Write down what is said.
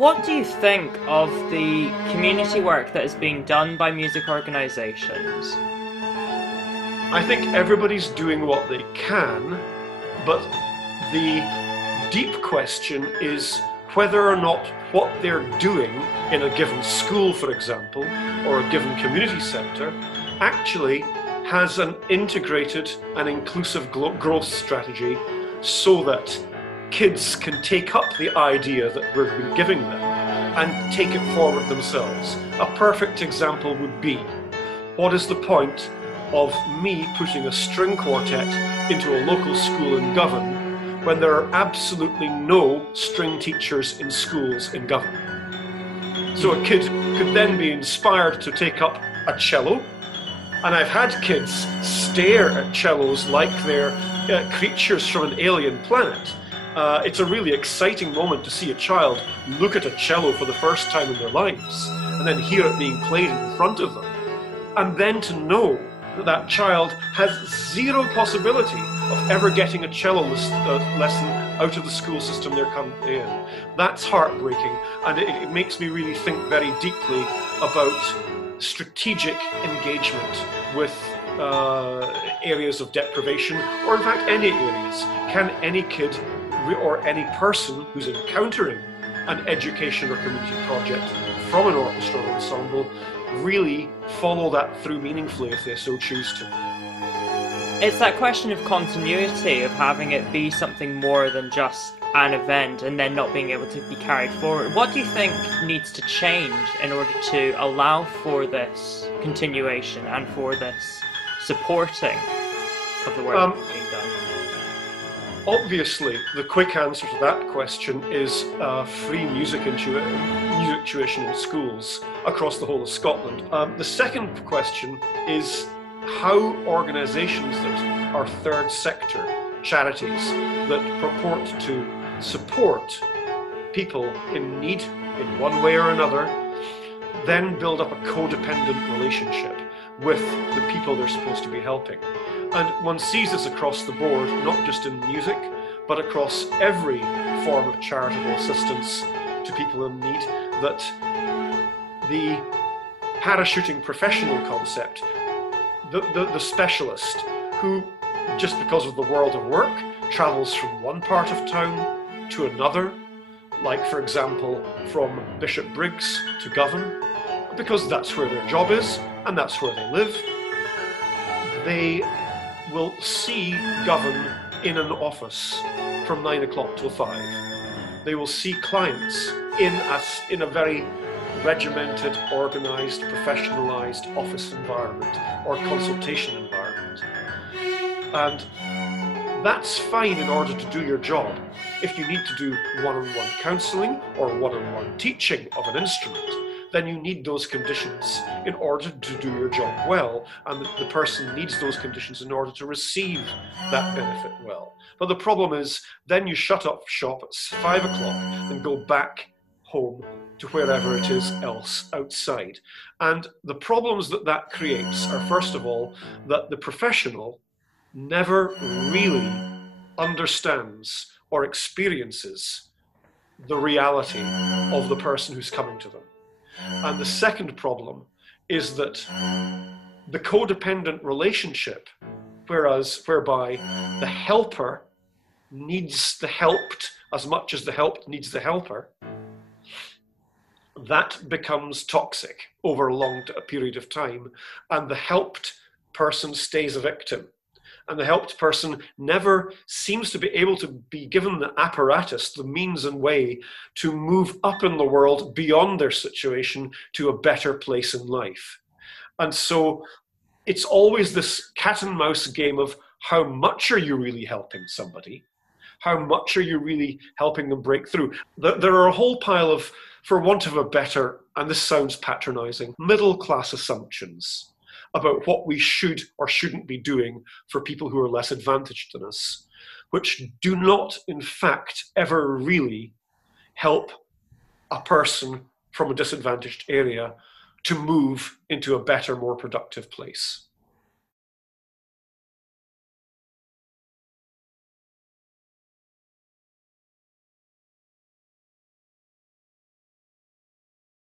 What do you think of the community work that is being done by music organisations? I think everybody's doing what they can, but the deep question is whether or not what they're doing in a given school, for example, or a given community centre, actually has an integrated and inclusive growth strategy so that kids can take up the idea that we've been giving them and take it forward themselves. A perfect example would be, what is the point of me putting a string quartet into a local school in Govan when there are absolutely no string teachers in schools in Govan? So a kid could then be inspired to take up a cello, and I've had kids stare at cellos like they're creatures from an alien planet. It's a really exciting moment to see a child look at a cello for the first time in their lives and then hear it being played in front of them. And then to know that that child has zero possibility of ever getting a cello lesson out of the school system they're currently in. That's heartbreaking, and it makes me really think very deeply about strategic engagement with areas of deprivation, or in fact any areas. Can any kid or any person who's encountering an education or community project from an orchestral ensemble really follow that through meaningfully if they so choose to? It's that question of continuity, of having it be something more than just an event and then not being able to be carried forward. What do you think needs to change in order to allow for this continuation and for this supporting of the work that's being done? Obviously, the quick answer to that question is free music tuition in schools across the whole of Scotland. The second question is how organisations that are third sector charities that purport to support people in need in one way or another then build up a codependent relationship with the people they're supposed to be helping. And one sees this across the board, not just in music, but across every form of charitable assistance to people in need, that the parachuting professional concept, the specialist who, just because of the world of work, travels from one part of town to another, like for example from Bishopbriggs to Govan, because that's where their job is and that's where they live, they will see Govan in an office from 9 o'clock till 5. They will see clients in a very regimented, organised, professionalised office environment or consultation environment. And that's fine in order to do your job. If you need to do one-on-one counselling or one-on-one teaching of an instrument, then you need those conditions in order to do your job well, and the person needs those conditions in order to receive that benefit well. But the problem is, then you shut up shop at 5 o'clock and go back home to wherever it is else outside. And the problems that that creates are, first of all, that the professional never really understands or experiences the reality of the person who's coming to them. And the second problem is that the codependent relationship, whereby the helper needs the helped as much as the helped needs the helper, that becomes toxic over a period of time, and the helped person stays a victim. And the helped person never seems to be able to be given the apparatus, the means and way to move up in the world beyond their situation to a better place in life. And so it's always this cat and mouse game of how much are you really helping somebody? How much are you really helping them break through? There are a whole pile of, for want of a better, and this sounds patronizing, middle class assumptions about what we should or shouldn't be doing for people who are less advantaged than us, which do not, in fact, ever really help a person from a disadvantaged area to move into a better, more productive place.